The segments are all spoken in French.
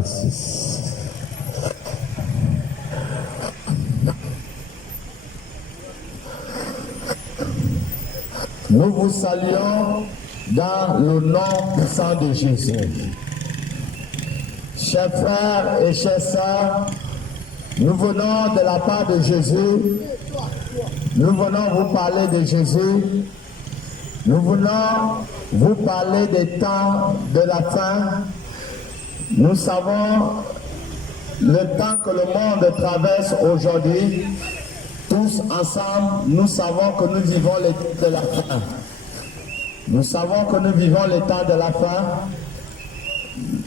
26. Nous vous saluons dans le nom puissant de Jésus. Chers frères et chères sœurs, nous venons de la part de Jésus. Nous venons vous parler de Jésus. Nous venons vous parler des temps de la fin. Nous savons le temps que le monde traverse aujourd'hui. Tous ensemble, nous savons que nous vivons les temps de la fin. Nous savons que nous vivons les temps de la fin.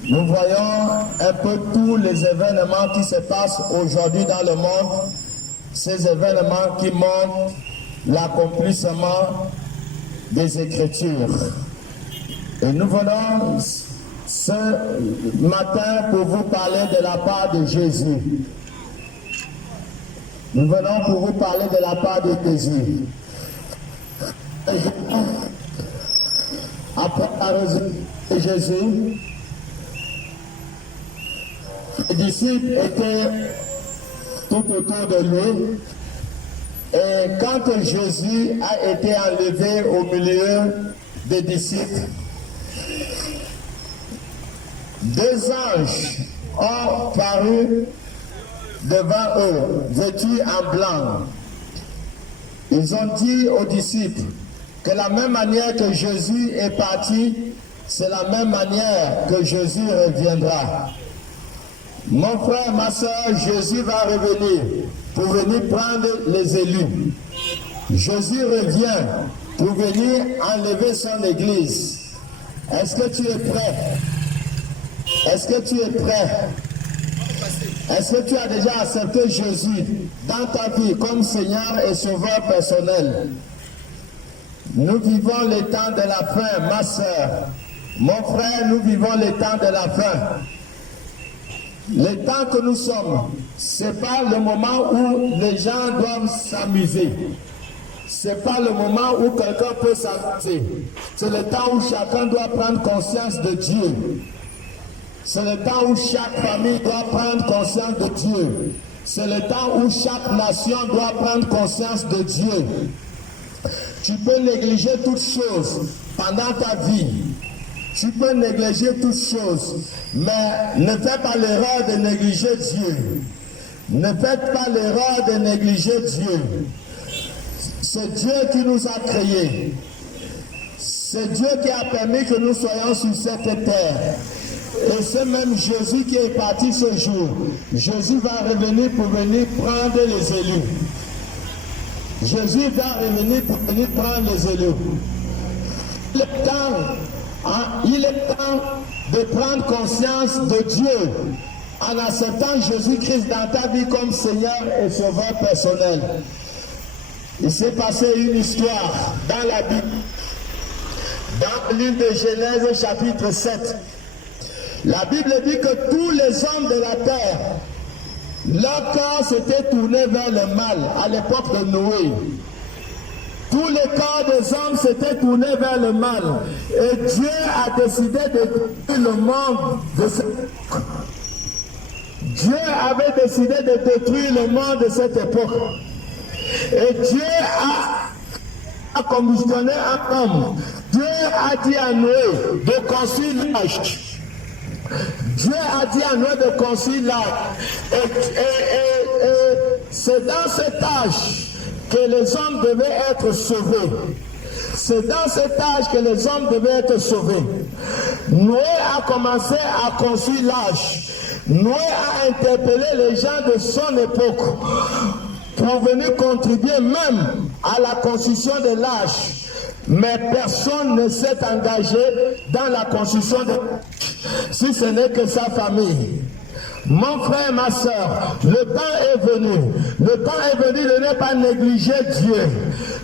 Nous voyons un peu tous les événements qui se passent aujourd'hui dans le monde. Ces événements qui montrent l'accomplissement des Écritures. Et nous venons ce matin pour vous parler de la part de Jésus. Nous venons pour vous parler de la part de Jésus. Après la résurrection de Jésus, les disciples étaient tout autour de lui. Et quand Jésus a été enlevé au milieu des disciples, deux anges ont paru devant eux, vêtus en blanc. Ils ont dit aux disciples que la même manière que Jésus est parti, c'est la même manière que Jésus reviendra. Mon frère, ma soeur, Jésus va revenir pour venir prendre les élus. Jésus revient pour venir enlever son église. Est-ce que tu es prêt? Est-ce que tu es prêt? Est-ce que tu as déjà accepté Jésus dans ta vie comme Seigneur et Sauveur personnel? Nous vivons les temps de la fin, ma soeur. Mon frère, nous vivons les temps de la fin. Les temps que nous sommes, ce n'est pas le moment où les gens doivent s'amuser. Ce n'est pas le moment où quelqu'un peut s'amuser. C'est le temps où chacun doit prendre conscience de Dieu. C'est le temps où chaque famille doit prendre conscience de Dieu. C'est le temps où chaque nation doit prendre conscience de Dieu. Tu peux négliger toutes choses pendant ta vie. Tu peux négliger toutes choses, mais ne fais pas l'erreur de négliger Dieu. Ne faites pas l'erreur de négliger Dieu. C'est Dieu qui nous a créés. C'est Dieu qui a permis que nous soyons sur cette terre. Et c'est même Jésus qui est parti ce jour. Jésus va revenir pour venir prendre les élus. Jésus va revenir pour venir prendre les élus. Il est temps de prendre conscience de Dieu en acceptant Jésus-Christ dans ta vie comme Seigneur et Sauveur personnel. Il s'est passé une histoire dans la Bible. Dans le livre de Genèse chapitre 7, la Bible dit que tous les hommes de la terre, leur corps s'était tourné vers le mal à l'époque de Noé. Tous les corps des hommes s'étaient tournés vers le mal. Et Dieu a décidé de détruire le monde de cette époque. Dieu avait décidé de détruire le monde de cette époque. Et Dieu a commissionné un homme. Dieu a dit à Noé de construire l'arche. Dieu a dit à Noé de construire l'arche. Et c'est dans cette tâche que les hommes devaient être sauvés. C'est dans cette âge que les hommes devaient être sauvés. Noé a commencé à construire l'arche. Noé a interpellé les gens de son époque pour venir contribuer même à la construction de l'arche. Mais personne ne s'est engagé dans la construction de l'arche, si ce n'est que sa famille. Mon frère, ma soeur, le temps est venu. Le temps est venu de ne pas négliger Dieu.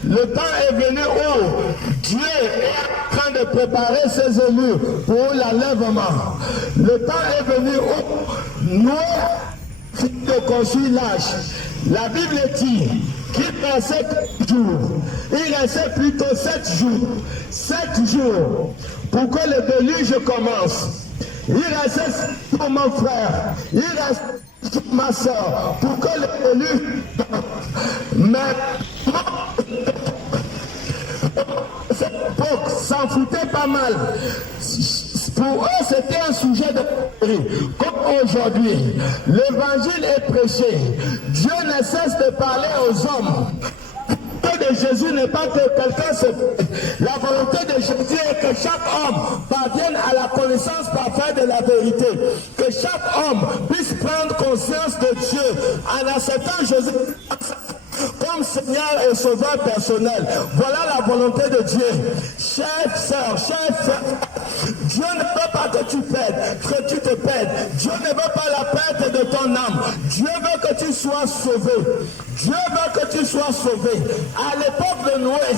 Le temps est venu où Dieu est en train de préparer ses élus pour l'enlèvement. Le temps est venu où nous de construire l'arche. La Bible dit qu'il restait 4 jours. Il restait plutôt 7 jours. 7 jours pour que le déluge commence. il reste pour mon frère, il reste pour ma soeur, pour que l'élu, mais cette époque s'en foutait pas mal. Pour eux, c'était un sujet de péri. Comme aujourd'hui, l'évangile est prêché. Dieu ne cesse de parler aux hommes. La volonté de Jésus n'est pas que quelqu'un se... La volonté de Jésus est que chaque homme parvienne à la connaissance parfaite de la vérité. Que chaque homme puisse prendre conscience de Dieu en acceptant Jésus comme Seigneur et Sauveur personnel. Voilà la volonté de Dieu. Chère sœur, chère frère, Dieu ne veut pas que tu perdes, que tu te perdes. Dieu ne veut pas la perte de ton âme. Dieu veut que tu sois sauvé. Dieu veut que tu sois sauvé. À l'époque de Noé,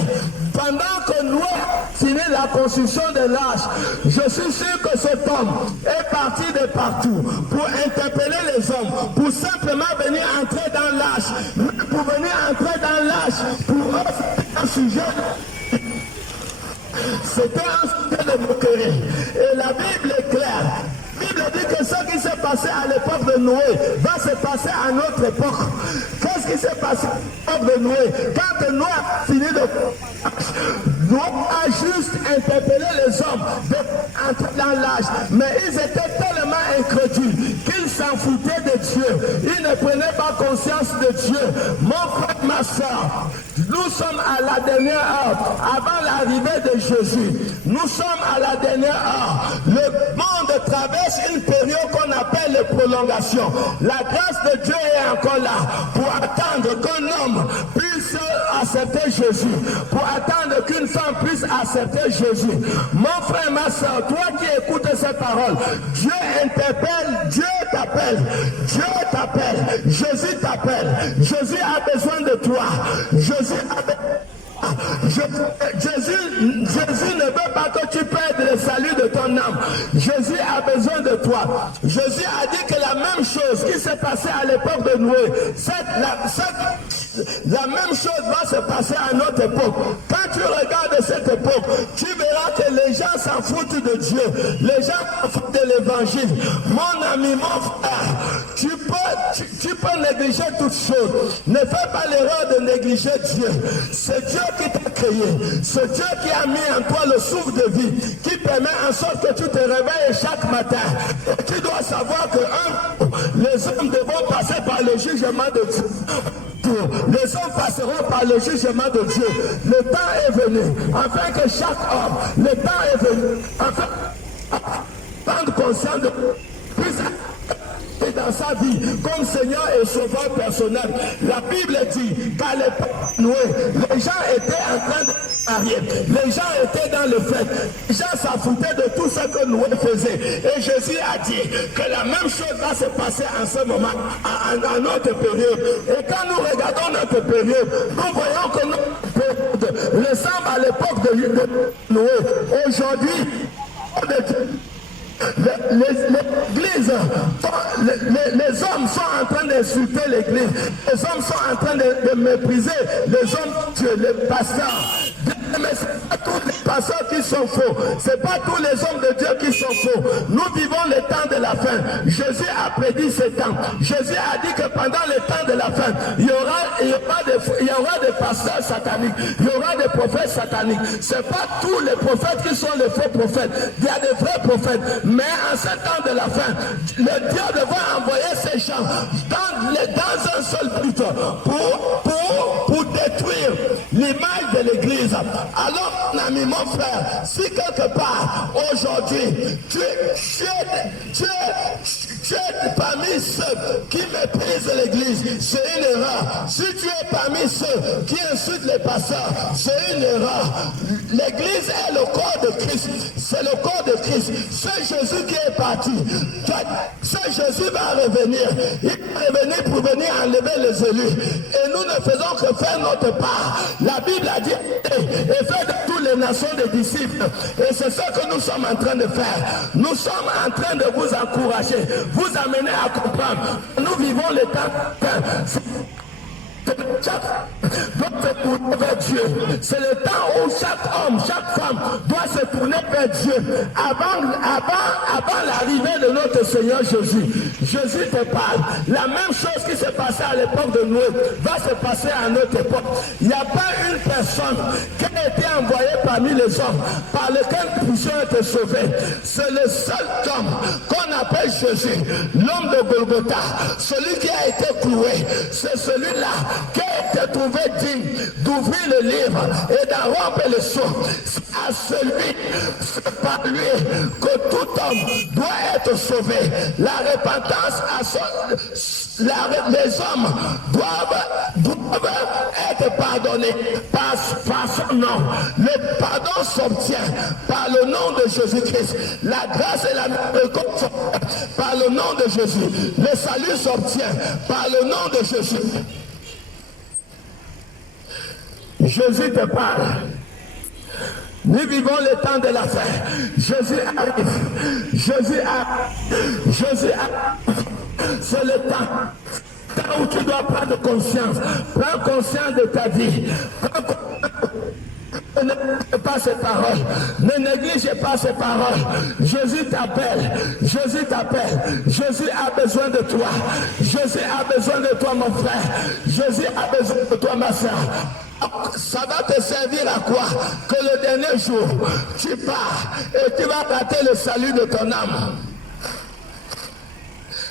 pendant que Noé finit la construction de l'arche, je suis sûr que cet homme est parti de partout pour interpeller les hommes, pour simplement venir entrer dans l'arche, pour venir entrer dans l'arche, pour eux, c'est un sujet. C'était un sujet de moquerie. Et la Bible est claire. La Bible dit que ce qui s'est passé à l'époque de Noé va se passer à notre époque. Qu'est-ce qui s'est passé à l'époque de Noé? Quand Noé a fini de... Noé a juste interpellé les hommes d'entrer dans l'âge, mais ils étaient tellement incrédules qu'ils s'en foutaient de Dieu. Ils ne prenaient pas conscience de Dieu. Mon frère, ma soeur, nous sommes à la dernière heure, avant l'arrivée de Jésus. Nous sommes à la dernière heure. Le monde traverse une période qu'on appelle les prolongations. La grâce de Dieu est encore là pour attendre qu'un homme puisse accepter Jésus, pour attendre qu'une femme puisse accepter Jésus. Mon frère, ma soeur, toi qui écoutes ces paroles, Dieu interpelle, Dieu t'appelle, Dieu t'appelle, Jésus t'appelle, Jésus a besoin de toi, Jésus ne veut pas que tu perdes le salut de ton âme. Jésus a besoin de toi. Jésus a dit que la même chose qui s'est passée à l'époque de Noé, la même chose va se passer à notre époque. Quand tu regardes cette époque, tu verras que les gens s'en foutent de Dieu. Les gens s'en foutent de l'évangile. Mon ami, mon frère, tu peux négliger toutes choses. Ne fais pas l'erreur de négliger Dieu. C'est Dieu qui t'a créé. C'est Dieu qui a mis en toi le souffle de vie, qui permet en sorte que tu te réveilles chaque matin. Et tu dois savoir que les hommes devront passer par le jugement de Dieu. Les hommes passeront par le jugement de Dieu. Le temps est venu, afin que chaque homme, le temps est venu, afin de prendre conscience de et dans sa vie comme Seigneur et Sauveur personnel. La Bible dit qu'à l'époque de Noé, les gens étaient en train de marier, les gens étaient dans le fait, les gens s'en foutaient de tout ce que Noé faisait. Et Jésus a dit que la même chose va se passer en ce moment, à notre période. Et quand nous regardons notre période, nous voyons que notre période ressemble à l'époque de Noé. Aujourd'hui, l'église, les hommes sont en train d'insulter l'église, les hommes sont en train de mépriser les hommes, les pasteurs. Mais ce n'est pas tous les pasteurs qui sont faux, ce n'est pas tous les hommes de Dieu qui sont faux. Nous vivons le temps de la fin. Jésus a prédit ce temps. Jésus a dit que pendant le temps de la fin, il y aura des pasteurs sataniques, il y aura des prophètes sataniques. Ce n'est pas tous les prophètes qui sont les faux prophètes. Il y a des vrais prophètes. Mais en ce temps de la fin, le Dieu devra envoyer ces gens dans un seul but pour détruire l'image de l'église. Alors, mon ami, mon frère, si quelque part, aujourd'hui, tu es parmi ceux qui méprisent l'église, c'est une erreur. Si tu es parmi ceux qui insultent les pasteurs, c'est une erreur. L'église est le corps de Christ. C'est le corps de Christ. C'est Jésus qui est parti. Ce Jésus va revenir. Il va revenir pour venir enlever les élus. Et nous ne faisons que faire notre part. La Bible a dit, et faites de toutes les nations des disciples. Et c'est ce que nous sommes en train de faire. Nous sommes en train de vous encourager, vous amener à comprendre. Nous vivons le temps. doit se tourner vers Dieu. C'est le temps où chaque homme, chaque femme doit se tourner vers Dieu avant l'arrivée de notre Seigneur Jésus. Jésus te parle. La même chose qui s'est passée à l'époque de Noé va se passer à notre époque. Il n'y a pas une personne qui a été envoyée parmi les hommes par lequel nous puissions être sauvés. C'est le seul homme qu'on appelle Jésus, l'homme de Golgotha, celui qui a été cloué. C'est celui-là qui a été trouvé digne d'ouvrir le livre et d'en rompre le sceau. C'est à celui, c'est par lui que tout homme doit être sauvé. La repentance les hommes doivent être pardonnés par son nom. Le pardon s'obtient par le nom de Jésus-Christ. La grâce et la miséricorde par le nom de Jésus. Le salut s'obtient par le nom de Jésus. Jésus te parle. Nous vivons le temps de la fin. Jésus arrive. Jésus arrive. C'est le temps où tu dois prendre conscience. Prends conscience de ta vie. Ne néglige pas ses paroles. Ne néglige pas ses paroles. Jésus t'appelle. Jésus t'appelle. Jésus a besoin de toi. Jésus a besoin de toi, mon frère. Jésus a besoin de toi, ma soeur. Ça va te servir à quoi? Que le dernier jour, tu pars et tu vas rater le salut de ton âme.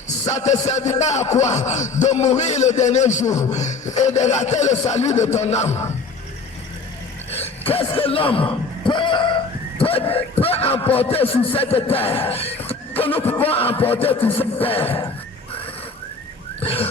Ça te servira à quoi? De mourir le dernier jour et de rater le salut de ton âme. Qu'est-ce que l'homme peut emporter sur cette terre? Que nous pouvons emporter sur cette terre?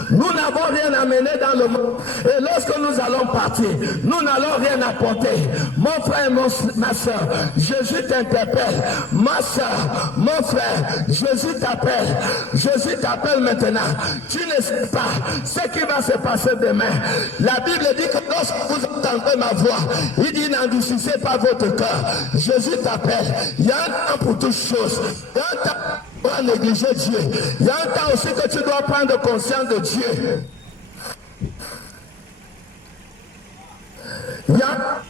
Nous n'avons rien amené dans le monde. Et lorsque nous allons partir, nous n'allons rien apporter. Mon frère et ma soeur, Jésus t'interpelle. Ma soeur, mon frère, Jésus t'appelle. Jésus t'appelle maintenant. Tu ne sais pas ce qui va se passer demain. La Bible dit que lorsque vous entendrez ma voix, il dit n'endurcissez pas votre cœur. Jésus t'appelle. Il y a un temps pour toutes choses. Il y a un temps pour négliger Dieu. Il y a un temps aussi que tu dois prendre conscience de Dieu. Il y a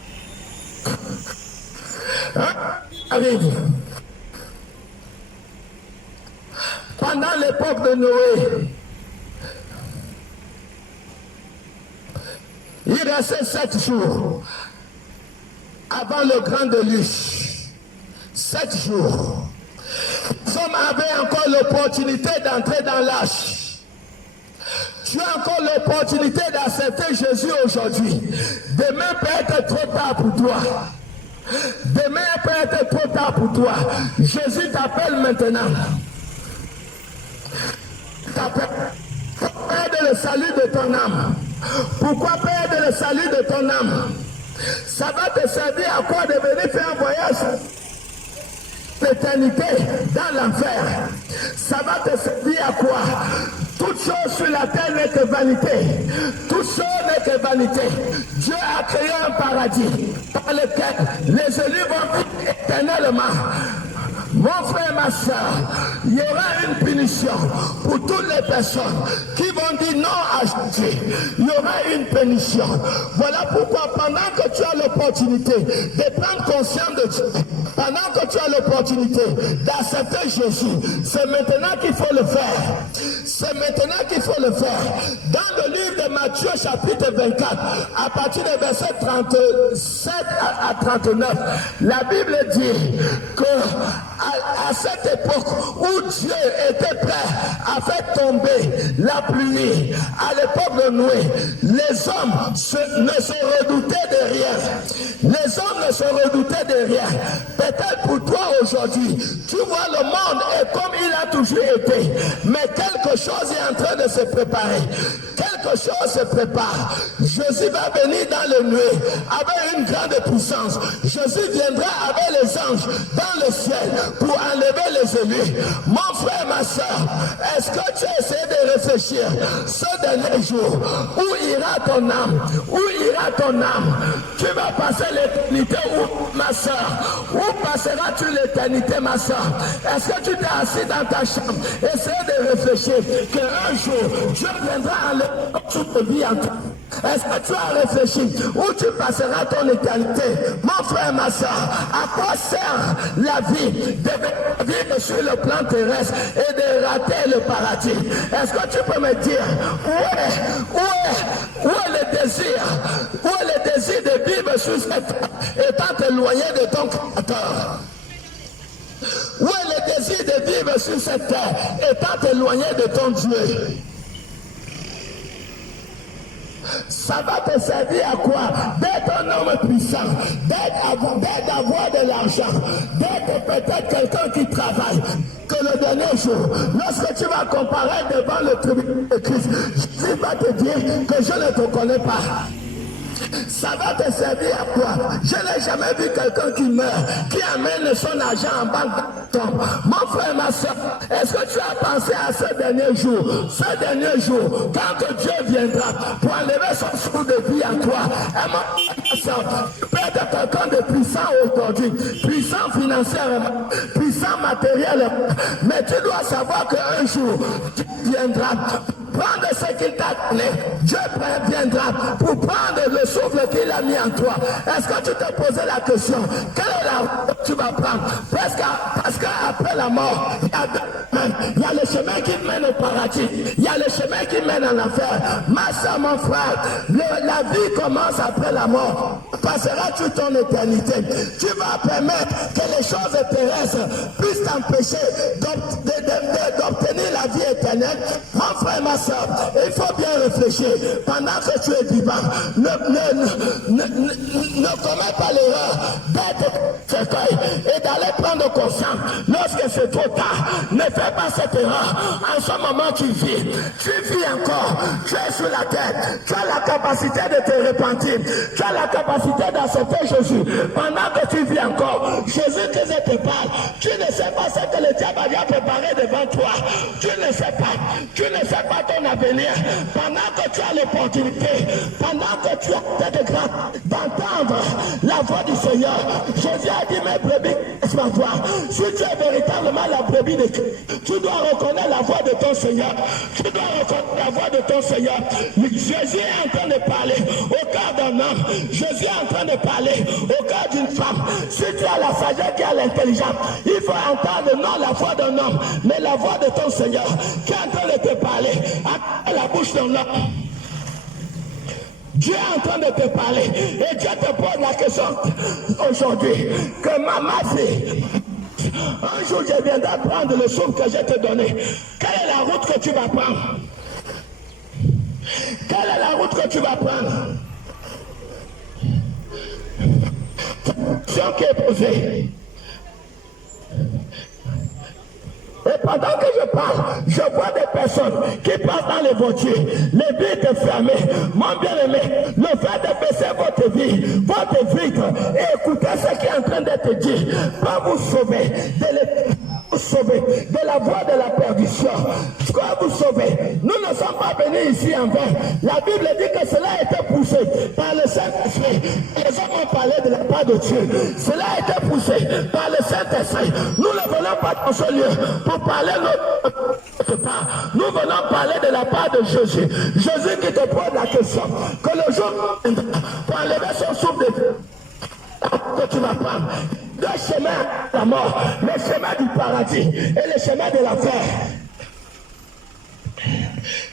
arrive. Pendant l'époque de Noé, il restait 7 jours avant le grand déluge. 7 jours. Les hommes avaient encore l'opportunité d'entrer dans l'âge. Tu as encore l'opportunité d'accepter Jésus aujourd'hui. Demain peut être trop tard pour toi. Demain peut être trop tard pour toi. Jésus t'appelle maintenant. Perdre le salut de ton âme. Pourquoi perdre le salut de ton âme? Ça va te servir à quoi de venir faire un voyage l'éternité dans l'enfer? Ça va te servir à quoi? Toute chose sur la terre n'est que vanité. Toute chose n'est que vanité. Dieu a créé un paradis par lequel les élus vont vivre éternellement. Mon frère, ma soeur, il y aura une punition pour toutes les personnes qui vont dire non à Jésus. Il y aura une punition. Voilà pourquoi pendant que tu as l'opportunité de prendre conscience de Dieu, pendant que tu as l'opportunité d'accepter Jésus, c'est maintenant qu'il faut le faire. C'est maintenant qu'il faut le faire. Dans le livre de Matthieu chapitre 24, à partir du verset 37 à 39, la Bible dit que à cette époque où Dieu était prêt à faire tomber la pluie, à l'époque de Noé, les hommes ne se redoutaient de rien. Les hommes ne se redoutaient de rien. Peut-être pour toi aujourd'hui, tu vois le monde est comme il a toujours été, mais quelque chose est en train de se préparer. Quelque chose se prépare. Jésus va venir dans le nuée avec une grande puissance. Jésus viendra avec les anges dans le ciel pour enlever les élus. Mon frère, ma soeur, est-ce que tu as essayé de réfléchir ce dernier jour? Où ira ton âme? Où ira ton âme? Tu vas passer l'éternité où, ma soeur? Où passeras-tu l'éternité, ma soeur? Est-ce que tu t'es assis dans ta chambre? Essaye de réfléchir qu'un jour, Dieu viendra enlever toute vie en toi. Est-ce que tu as réfléchi où tu passeras ton éternité? Mon frère, ma soeur, à quoi sert la vie de vivre sur le plan terrestre et de rater le paradis? Est-ce que tu peux me dire où est le désir? Où est le désir de vivre sur cette terre étant éloigné de ton Créateur? Où est le désir de vivre sur cette terre étant éloigné de ton Dieu? Ça va te servir à quoi? D'être un homme puissant, d'avoir de l'argent, d'être peut-être quelqu'un qui travaille. Que le dernier jour, lorsque tu vas comparer devant le tribunal de Christ, Jésus va te dire que je ne te connais pas. Ça va te servir à quoi? Je n'ai jamais vu quelqu'un qui meurt, qui amène son argent en banque tombe. Mon frère, ma soeur, est-ce que tu as pensé à ce dernier jour? Ce dernier jour, quand Dieu viendra pour enlever son souffle de vie en toi, tu peux être quelqu'un de puissant aujourd'hui, puissant financièrement, puissant matériellement, mais tu dois savoir qu'un jour, Dieu viendra prendre ce qu'il t'a donné. Dieu viendra pour prendre le souffle qu'il a mis en toi. Est-ce que tu te posais la question? Quelle est la route que tu vas prendre? Parce qu'après la mort, il y a le chemin qui mène au paradis. Il y a le chemin qui mène en enfer. Ma soeur, mon frère, la vie commence après la mort. Passeras-tu ton éternité? Tu vas permettre que les choses terrestres puissent t'empêcher d'obtenir la vie éternelle. Mon frère, ma soeur, il faut bien réfléchir. Pendant que tu es vivant, ne commets pas l'erreur d'être cercueil et d'aller prendre conscience lorsque c'est trop tard. Ne fais pas cette erreur. En ce moment, tu vis encore, tu es sur la terre, tu as la capacité de te repentir, tu as la capacité d'accepter Jésus. Pendant que tu vis encore, Jésus que je te parle, tu ne sais pas ce que le diable a préparé devant toi. Tu ne sais pas ton avenir. Pendant que tu as l'opportunité, pendant que tu as cette grâce d'entendre la voix du Seigneur, Jésus a dit, mes brebis, laisse-moi voir. Si tu es véritablement la brebis de Christ, tu dois reconnaître la voix de ton Seigneur. Tu dois reconnaître la voix de ton Seigneur. Jésus est en train de parler au cœur d'un homme. Jésus est en train de parler au cœur d'une femme. Si tu as la sagesse qui a l'intelligence, il faut entendre non la voix d'un homme, mais la voix de ton Seigneur qui est en train de te parler à la bouche d'un homme. Dieu est en train de te parler et Dieu te pose la question aujourd'hui que ma fille, un jour je viendrai prendre le souffle que je t'ai donné. Quelle est la route que tu vas prendre? Quelle est la route que tu vas prendre? Question qui est posée. Et pendant que je parle, je vois des personnes qui passent dans les voitures, les vitres fermées. Mon bien-aimé, le fait de baisser votre vitre et écouter ce qui est en train d'être dit va vous sauver de la voie de la perdition. Quoi vous sauver? Nous ne sommes pas venus ici en vain. La Bible dit que cela a été poussé par le Saint-Esprit. Les hommes ont parlé de la part de Dieu. Cela a été poussé par le Saint-Esprit. Nous ne venons pas dans ce lieu pour parler notre part. Nous venons parler de la part de Jésus. Jésus qui te pose la question que le jour pour enlever son souffle de vie que tu vas prendre. Le chemin de la mort, le chemin du paradis et le chemin de l'enfer.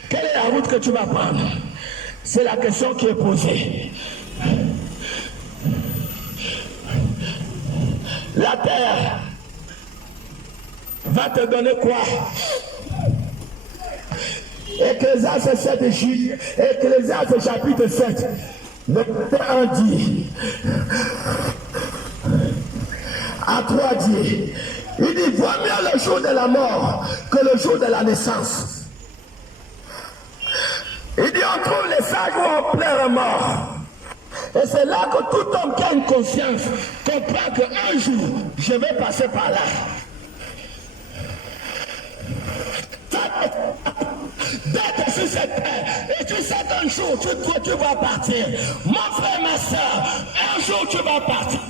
Quelle est la route que tu vas prendre? C'est la question qui est posée. La terre va te donner quoi? Ecclésiaste 7 Ecclésiaste chapitre 7. Le 1 dit, à 3 dit, il dit, vaut mieux le jour de la mort que le jour de la naissance. Il dit, on trouve les sages où on pleure mort. Et c'est là que tout homme qui a une conscience comprend qu'un jour, je vais passer par là. D'être sur cette terre et tu sais qu'un jour tu vas partir. Mon frère, ma soeur, un jour tu vas partir.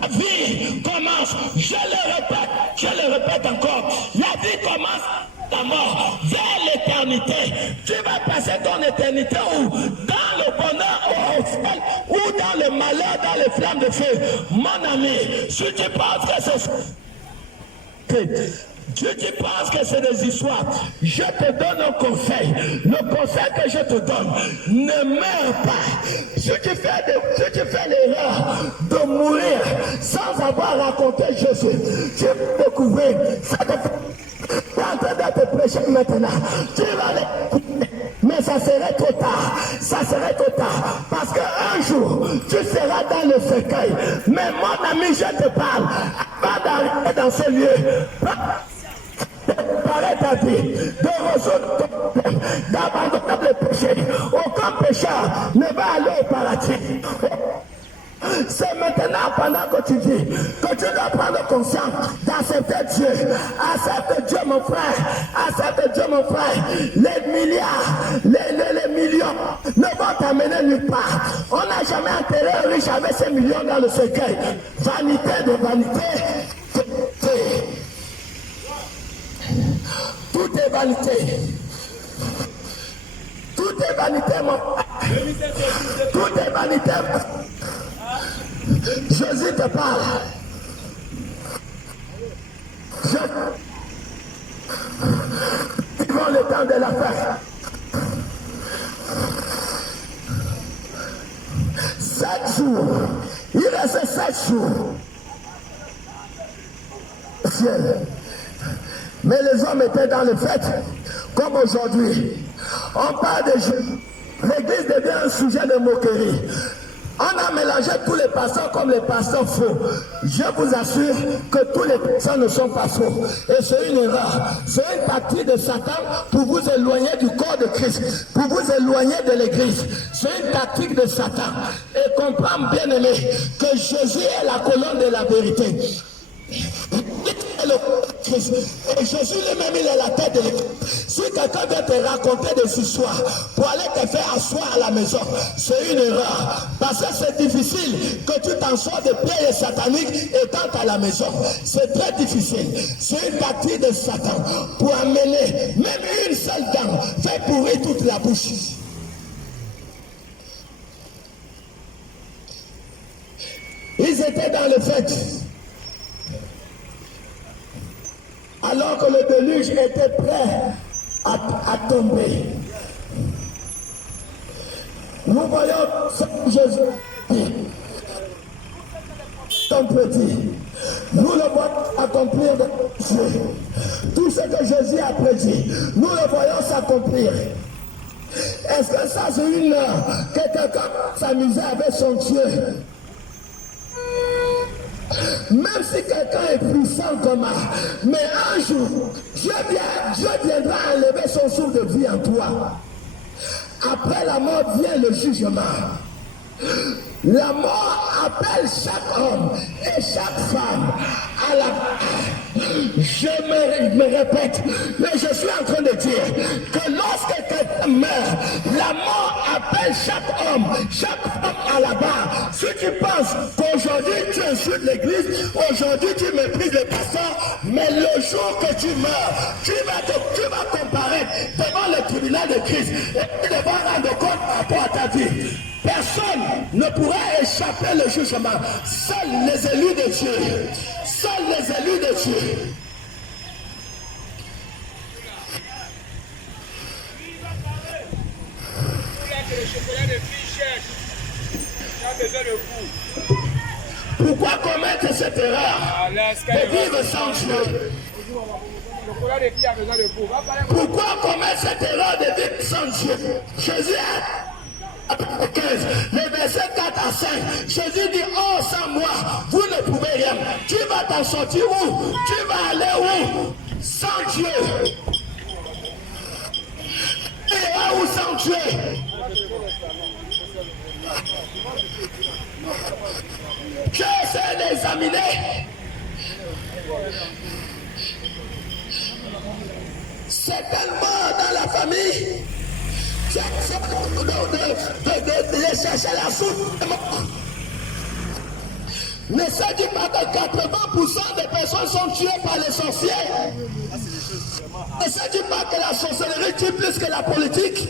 La vie commence, je le répète encore, la vie commence la mort vers l'éternité. vanité. Tu vas passer ton éternité où? Dans le bonheur au ciel ou dans le malheur, dans les flammes de feu. Mon ami, si tu penses que c'est... Tu penses que c'est des histoires. Je te donne un conseil. Le conseil que je te donne, ne meurs pas. Si tu fais l'erreur de mourir sans avoir raconté Jésus, tu vas découvrir. Tu es en train de te prêcher maintenant. Tu vas l'écouter. Mais ça serait trop tard. Ça serait trop tard. Parce qu'un jour, tu seras dans le cercueil. Mais mon ami, je te parle. Avant d'arriver dans ce lieu, préparer ta vie, de résoudre ton problème, d'abandonner le péché. Aucun pécheur ne va aller au paradis. C'est maintenant, pendant que tu vis, que tu dois prendre conscience d'accepter Dieu. Accepte Dieu, mon frère. Accepte Dieu, mon frère. Les milliards, les millions ne vont t'amener nulle part. On n'a jamais enterré un riche avec ses millions dans le cercueil. Vanité de vanité. Tout est vanité. Tout est vanité, mon frère. Tout est vanité. Jésus te parle. Vivons le temps de la fête. 7 jours. Il reste 7 jours. Ciel. Mais les hommes étaient dans les fêtes, comme aujourd'hui. On parle de Jésus. L'église devient un sujet de moquerie. On a mélangé tous les pasteurs comme les pasteurs faux. Je vous assure que tous les pasteurs ne sont pas faux. Et c'est une erreur. C'est une tactique de Satan pour vous éloigner du corps de Christ, pour vous éloigner de l'église. C'est une tactique de Satan. Et comprends, bien aimé, que Jésus est la colonne de la vérité. Et Jésus lui-même, il est la tête de l'église. Si quelqu'un vient te raconter des histoires pour aller te faire asseoir à la maison, c'est une erreur. Parce que c'est difficile que tu t'en sors de prières sataniques étant à la maison. C'est très difficile. C'est une partie de Satan pour amener même une seule dent, fait pourrir toute la bouche. Ils étaient dans les fêtes. Alors que le déluge était prêt à tomber. Nous voyons Jésus, ton petit. Nous le voyons accomplir de Dieu. Tout ce que Jésus a prédit, nous le voyons s'accomplir. Est-ce que ça c'est une heure que quelqu'un s'amusait avec son Dieu? Même si quelqu'un est puissant comme ça, mais un jour, Dieu viendra enlever son souffle de vie en toi. Après la mort vient le jugement. La mort appelle chaque homme et chaque femme à la... Je me répète, mais je suis en train de dire que lorsque quelqu'un meurt, la mort appelle chaque homme, chaque femme à la barre. Si tu penses qu'aujourd'hui tu insultes l'église, aujourd'hui tu méprises les pasteurs, mais le jour que tu meurs, tu vas comparaître devant le tribunal de Christ et tu devras rendre compte par rapport à ta vie. Personne ne pourra échapper le jugement. Seuls les élus de Dieu. Seuls les élus de Dieu. Pourquoi commettre cette erreur de vivre sans Dieu? Pourquoi commettre cette erreur de vivre sans Dieu? Jésus a 15, les versets 4 à 5, Jésus dit, oh sans moi, vous ne pouvez rien. Tu vas t'en sortir où? Tu vas aller où? Sans Dieu. Et où sans Dieu? Dieu s'est examiné. C'est tellement dans la famille. De chercher la soupe. Ne sais-tu pas que 80% des personnes sont tuées par les sorciers? Ne sais-tu pas que la sorcellerie tue plus que la politique?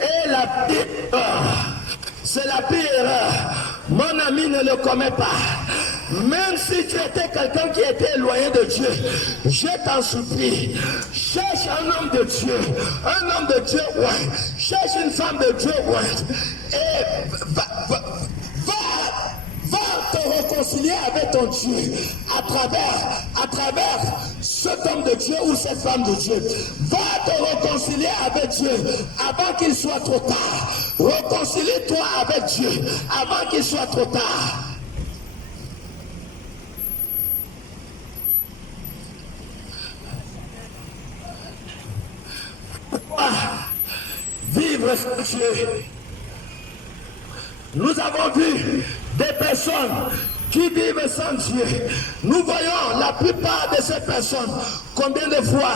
Et la pire erreur, c'est la pire erreur. Mon ami ne le commet pas. Même si tu étais quelqu'un qui était éloigné de Dieu, je t'en supplie, cherche un homme de Dieu, ouais. Cherche une femme de Dieu, ouais. Et va te réconcilier avec ton Dieu à travers cet homme de Dieu ou cette femme de Dieu. Va te réconcilier avec Dieu avant qu'il soit trop tard. Réconcilie-toi avec Dieu avant qu'il soit trop tard. Vivre sans Dieu. Nous avons vu des personnes qui vivent sans Dieu. Nous voyons la plupart de ces personnes, combien de fois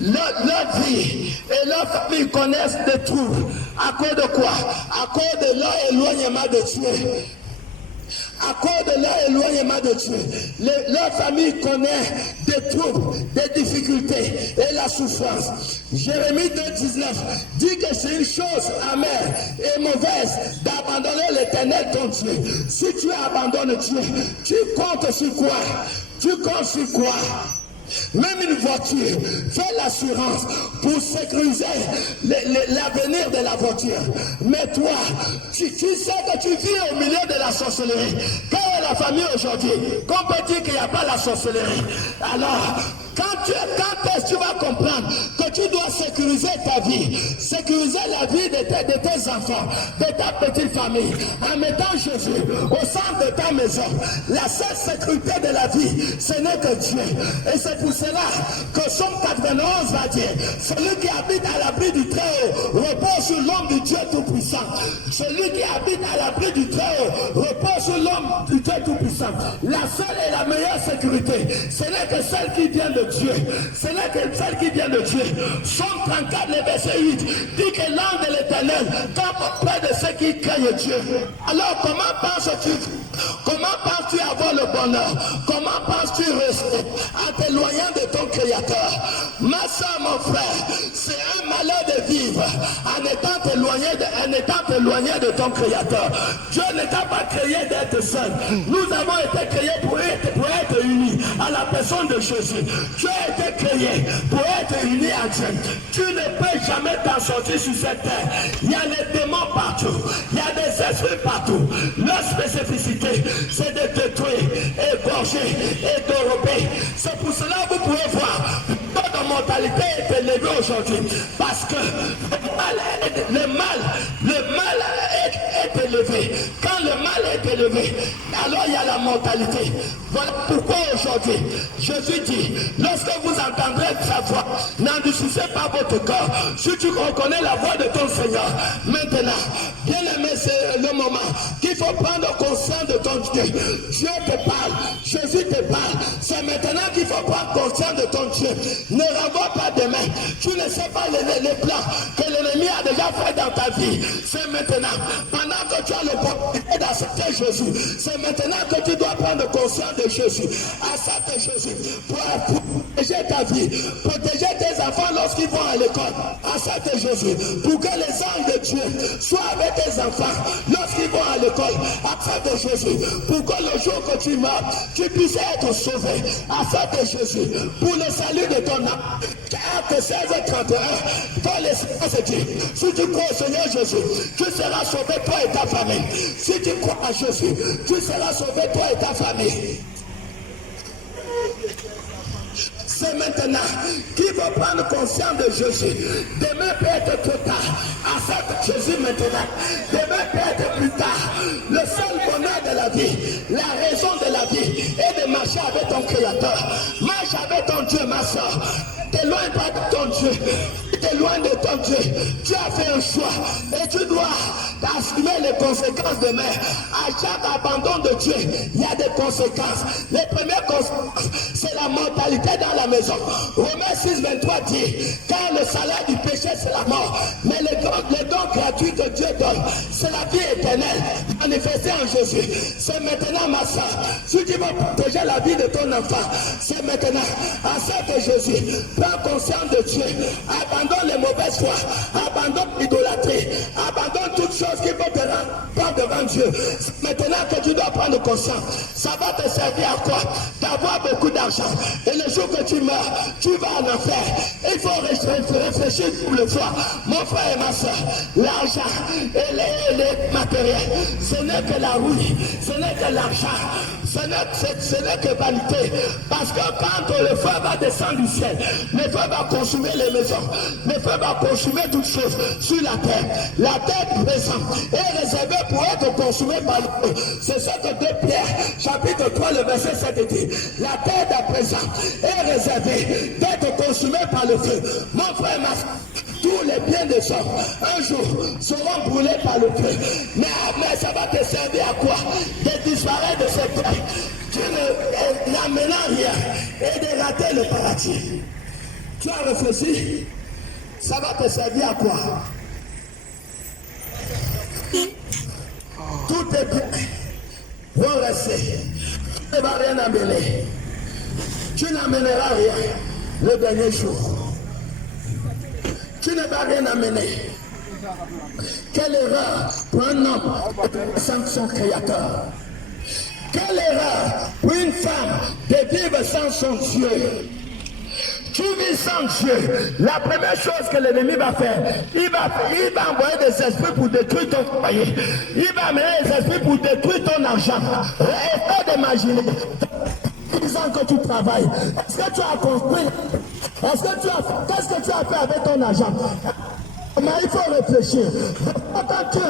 leur vie et leur famille connaissent des troubles. À cause de quoi? À cause de leur éloignement de Dieu. À cause de leur éloignement de Dieu, leur famille connaît des troubles, des difficultés et la souffrance. Jérémie 2,19 dit que c'est une chose amère et mauvaise d'abandonner l'Éternel ton Dieu. Si tu abandonnes Dieu, tu comptes sur quoi? Tu comptes sur quoi? Même une voiture fait l'assurance pour sécuriser l'avenir de la voiture. Mais toi, tu sais que tu vis au milieu de la sorcellerie. Quelle est la famille aujourd'hui? Qu'on peut dire qu'il n'y a pas la sorcellerie. Alors, quand est-ce que tu vas comprendre que tu dois sécuriser ta vie, sécuriser la vie de tes enfants, de ta petite famille, en mettant Jésus au centre de ta maison? La seule sécurité de la vie, ce n'est que Dieu. Et c'est pour cela que Somme 91 va dire, celui qui habite à l'abri du Très-Haut repose sur l'homme du Dieu Tout-Puissant. Celui qui habite à l'abri du Très-Haut repose sur l'homme du Dieu Tout-Puissant. La seule et la meilleure sécurité, ce n'est que celle qui vient de Dieu. Ce n'est que celle qui vient de Dieu. Somme 34, le verset 8, dit que l'ange de l'Éternel campe auprès de ceux qui craignent Dieu. Alors comment penses-tu avoir le bonheur? Comment penses-tu rester en t'éloignant de ton Créateur? Ma soeur, mon frère, c'est un malheur de vivre en étant éloigné de ton Créateur. Dieu ne t'a pas créé d'être seul. Nous avons été créés pour être unis à la personne de Jésus. Tu as été créé pour être uni à Dieu. Tu ne peux jamais t'en sortir sur cette terre. Il y a les démons partout. Il y a des esprits partout. Leur spécificité, c'est de détruire, égorger et dérober. C'est pour cela que vous pouvez voir votre mortalité est élevée aujourd'hui. Parce que le mal est élevé. Quand le mal est élevé, alors il y a la mortalité. Voilà pourquoi aujourd'hui, Jésus dit, lorsque vous entendrez sa voix, n'endurcissez pas votre corps. Si tu reconnais la voix de ton Seigneur, maintenant, bien aimé, c'est le moment qu'il faut prendre conscience de ton Dieu. Dieu te parle, Jésus te parle. C'est maintenant qu'il faut prendre conscience de ton Dieu. Ne renvoie pas demain. Tu ne sais pas les plans que l'ennemi a déjà fait dans ta vie. C'est maintenant, pendant que tu as l'opportunité d'accepter Jésus, c'est maintenant que tu dois prendre conscience de Jésus. Accepte Jésus pour protéger ta vie, protéger tes enfants lorsqu'ils vont à l'école. Accepte Jésus pour que les anges de Dieu soient avec tes enfants lorsqu'ils vont à l'école. Accepte Jésus pour que le jour que tu meurs, tu puisses être sauvé. Accepte Jésus pour le salut de ton âme. Acte 16:31, dans l'Esprit se dit, si tu crois au Seigneur Jésus, tu seras sauvé toi et ta famille. Si tu crois à Jésus, tu seras sauvé toi et ta famille. C'est maintenant qu'il faut prendre conscience de Jésus. Demain peut être trop tard. Accepte Jésus maintenant. Demain peut être plus tard. Le seul bonheur de la vie, la raison de la vie est de marcher avec ton Créateur. Marche avec ton Dieu, ma soeur. T'éloigne pas de ton Dieu. Tu te es loin de ton Dieu, tu as fait un choix et tu dois assumer les conséquences demain. À chaque abandon de Dieu, il y a des conséquences. Les premières conséquences, c'est la mortalité dans la maison. Romains 6, 23 dit, car le salaire du péché, c'est la mort. Mais les dons gratuits que Dieu donne, c'est la vie éternelle manifestée en Jésus. C'est maintenant, ma soeur, si tu veux protéger la vie de ton enfant, c'est maintenant. Accepte Jésus, prends conscience de Dieu, abandonne les mauvaises foi, abandonne l'idolâtrie, abandonne toutes choses qui vont te rendre devant Dieu. C'est maintenant que tu dois prendre conscience. Ça va te servir à quoi? D'avoir beaucoup d'argent. Et le jour que tu meurs, tu vas en enfer. Il faut réfléchir pour le fois. Mon frère et ma soeur, l'argent et les matériels, ce n'est que la rouille, ce n'est que l'argent, ce n'est que vanité. Parce que quand le feu va descendre du ciel, le feu va consumer les maisons, le feu va consumer toutes choses sur la terre. La terre présente est réservée pour être consumée par le feu. C'est ce que 2 Pierre, chapitre 3, le verset 7 dit. La terre d'à présent est réservée d'être consumée par le feu. Mon frère, ma soeur, tous les biens des hommes, un jour, seront brûlés par le feu. Mais ça va te servir à quoi? De disparaître de cette terre. Tu n'amènes rien et de rater le paradis. Tu as réfléchi? Ça va te servir à quoi? Tout tes biens vont rester. Tu ne vas rien amener. Tu n'amèneras rien le dernier jour. Tu ne vas rien amener. Quelle erreur pour un homme sans son créateur. Quelle erreur pour une femme de vivre sans son Dieu. Tu vis sans Dieu. La première chose que l'ennemi va faire, il va envoyer des esprits pour détruire ton foyer. Il va amener des esprits pour détruire ton argent. Essaie d'imaginer. Disant que tu travailles. Est-ce que tu as construit? Qu'est-ce que tu as fait avec ton argent? Mais il faut réfléchir. Quand tu es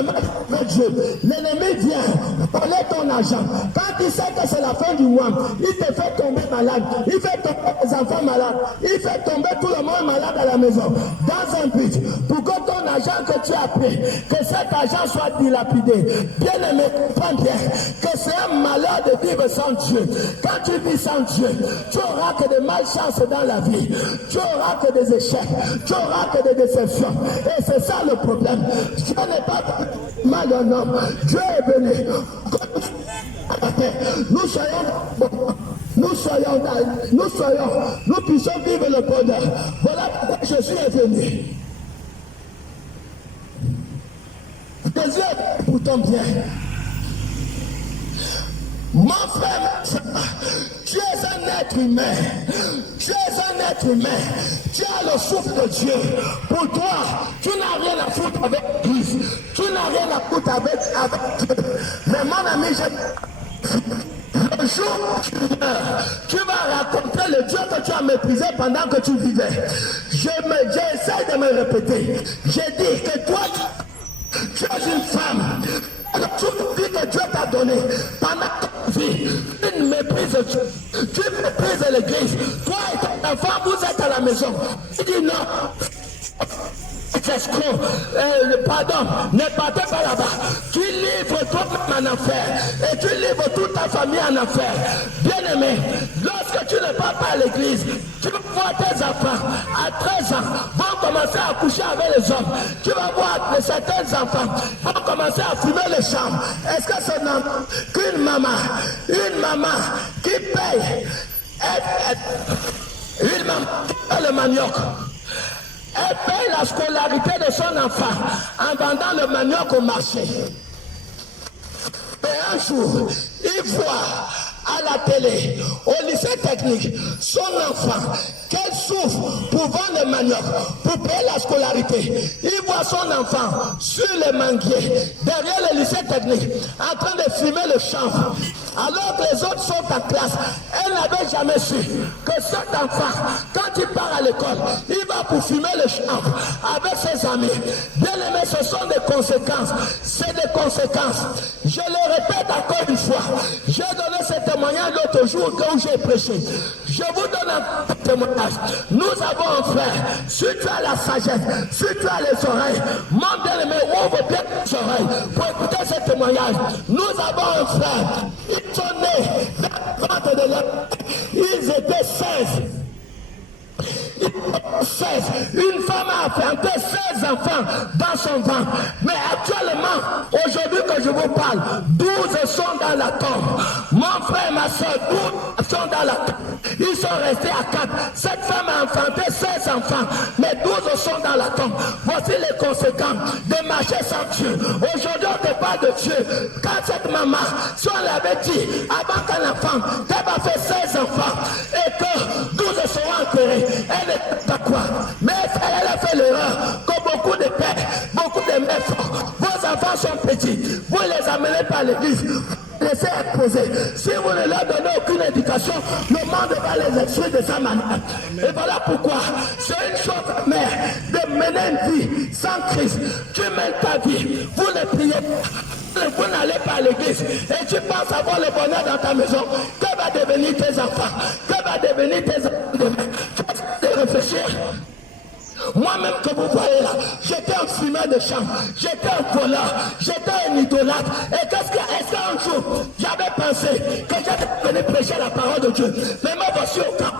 avec Dieu, l'ennemi vient voler ton argent. Quand il sait que c'est la fin du mois, il te fait tomber malade. Il fait tomber les enfants malades. Il fait tomber tout le monde malade à la maison. Dans un but, pour que ton argent que tu as pris, que cet argent soit dilapidé. Bien aimé, comprends bien que c'est un malheur de vivre sans Dieu. Quand tu vis sans Dieu, tu auras que des malchances dans la vie. Tu auras que des échecs. Tu auras que des déceptions. Et c'est ça le problème. Dieu n'est pas mal un homme. Dieu est venu. Nous puissions vivre le bonheur. Voilà pourquoi Jésus est venu. Jésus est pour ton bien. Mon frère, tu es un être humain. Tu es un être humain. Tu as le souffle de Dieu. Pour toi, tu n'as rien à foutre avec Christ. Tu n'as rien à foutre avec Dieu. Mais mon ami, le jour où tu vas raconter le Dieu que tu as méprisé pendant que tu vivais. J'essaie de me répéter. J'ai dit que toi, tu es une femme. Toute vie que Dieu t'a donnée pendant ta vie, tu méprises Dieu, tu méprises l'église. Toi et ton enfant, vous êtes à la maison. Tu dis non. Pardon, ne partez pas là-bas. Tu livres toi-même en enfer et tu livres toute ta famille en enfer. Bien aimé, lorsque tu ne pars pas à l'église, tu vas voir tes enfants à 13 ans vont commencer à coucher avec les hommes. Tu vas voir que certains enfants vont commencer à fumer les chambres. Est-ce que c'est normal qu'une maman qui paye une maman qui paye le manioc, elle paye la scolarité de son enfant en vendant le manioc au marché. Et un jour, il voit à la télé, au lycée technique, son enfant, qu'elle souffre pour vendre le manioc, pour payer la scolarité. Il voit son enfant sur les manguiers, derrière le lycée technique, en train de fumer le chanvre. Alors que les autres sont en classe, elle n'avait jamais su que cet enfant, quand il part à l'école, il va pour fumer le champ avec ses amis. Bien aimé, ce sont des conséquences. C'est des conséquences. Je le répète encore une fois. J'ai donné ce témoignage l'autre jour où j'ai prêché. Je vous donne un témoignage. Nous avons un frère. Si tu as la sagesse, si tu as les oreilles, mon bien-aimé, ouvre bien les oreilles pour écouter ce témoignage. Nous avons un frère. Ils sont nés dans le ventre de leur... Ils étaient 16. Une femme a enfanté 16 enfants dans son ventre. Mais actuellement, aujourd'hui que je vous parle, 12 sont dans la tombe. Mon frère et ma soeur, 12 sont dans la tombe. Ils sont restés à 4. Cette femme a enfanté 16 enfants, mais 12 sont dans la tombe. Voici les conséquences de marcher sans Dieu. Aujourd'hui, on te parle de Dieu. Quand cette maman, si on l'avait dit, avant qu'elle enfant, qu'elle va faire 16 enfants, et que 12 seront enterrés, elle n'est pas quoi. Mais elle a fait l'erreur que beaucoup de pères, beaucoup de mères, vos enfants sont petits, vous les amenez par l'église, laissez imposer. Si vous ne leur donnez aucune éducation, le monde va les instruire de sa manière. Et voilà pourquoi c'est une chose, mère, de mener une vie sans Christ. Tu mènes ta vie, vous ne priez pas. Vous n'allez pas à l'église et tu penses avoir le bonheur dans ta maison. Que va devenir tes enfants? Que va devenir tes enfants demain? Tu vas réfléchir. Moi-même que vous voyez là, j'étais un fumeur de chambre, j'étais un voleur, j'étais un idolâtre. Et est-ce qu'un jour, j'avais pensé que j'allais venir prêcher la parole de Dieu? Mais moi, voici au camp.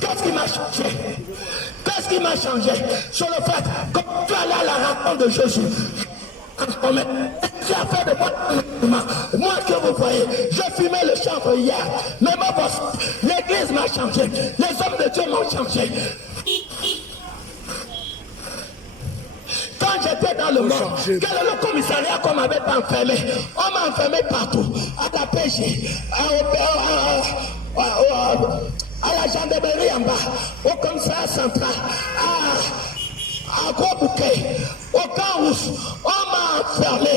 Qu'est-ce qui m'a changé? Qu'est-ce qui m'a changé? Sur le fait que tu allais à la rencontre de Jésus. J'ai affaire de moi que vous voyez, je fumais le chanvre hier, mais moi, l'église m'a changé, les hommes de Dieu m'ont changé. Quand j'étais dans le monde, quel est le commissariat qu'on m'avait pas enfermé? On m'a enfermé partout, à la PJ, à la gendarmerie en bas, au commissariat central, à Gros Bouquet, au camp Rousse, on m'a enfermé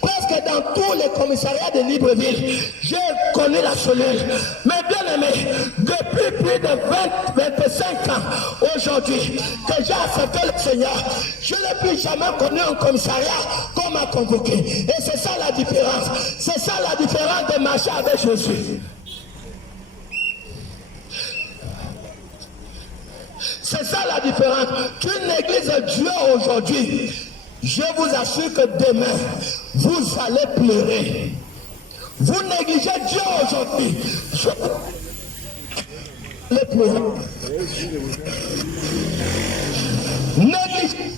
presque dans tous les commissariats de Libreville. J'ai connu la cellule. Mais bien aimé, depuis plus de 25 ans aujourd'hui que j'ai accepté le Seigneur, je n'ai plus jamais connu un commissariat qu'on m'a convoqué. Et c'est ça la différence. C'est ça la différence de marcher avec Jésus. C'est ça la différence. Tu négliges Dieu aujourd'hui. Je vous assure que demain, vous allez pleurer. Vous négligez Dieu aujourd'hui. Je vais pleurer. Négligez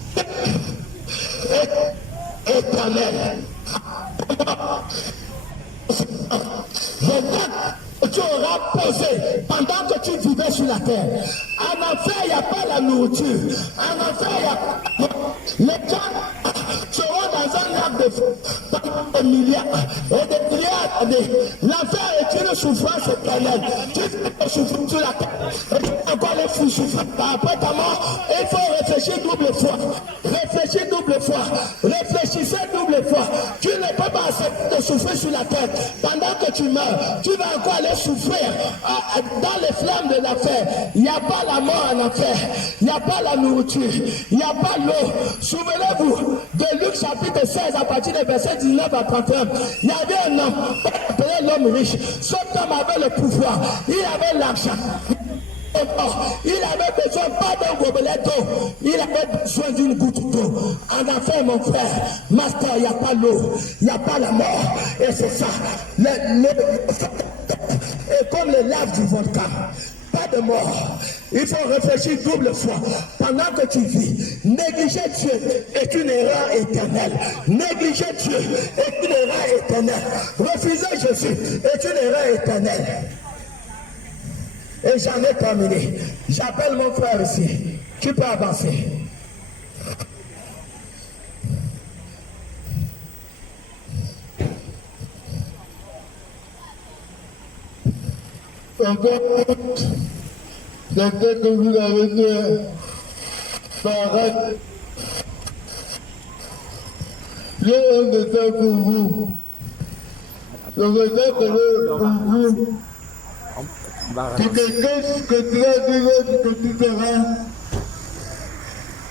éternel. Tu auras posé pendant que tu vivais sur la terre. En enfer, il n'y a pas la nourriture. En enfer, il n'y a pas... Les gens seront dans un lac de feu pendant des milliards et des milliards d'années. L'enfer est une souffrance éternelle. Tu peux souffrir sur la terre. Et tu peux encore les souffrir. Après ta mort, il faut réfléchir double fois. Réfléchir double fois. Réfléchissez double fois. Tu ne peux pas accepter de souffrir sur la terre. Pendant que tu meurs, tu vas encore aller souffrir dans les flammes de l'enfer. Il n'y a pas la mort en enfer. Il n'y a pas la nourriture. Il n'y a pas l'eau. Souvenez-vous de Luc chapitre 16 à partir des versets 19 à 31. Il y avait un homme, appelé l'homme riche. Cet homme avait le pouvoir. Il avait l'argent. Il avait besoin pas d'un gobelet d'eau, il avait besoin d'une goutte d'eau. En enfer, mon frère, master, il n'y a pas l'eau, il n'y a pas la mort. Et c'est ça. Et comme les laves du volcan, pas de mort. Il faut réfléchir double fois pendant que tu vis. Négliger Dieu est une erreur éternelle. Négliger Dieu est une erreur éternelle. Refuser Jésus est une erreur éternelle. Et j'en ai terminé. J'appelle mon frère ici. Tu peux avancer. Quelqu'un que vous avez dit, s'arrête. J'ai un détail pour vous. Le détail que pour vous, Porque qu'est-ce que tu vas dire que tu feras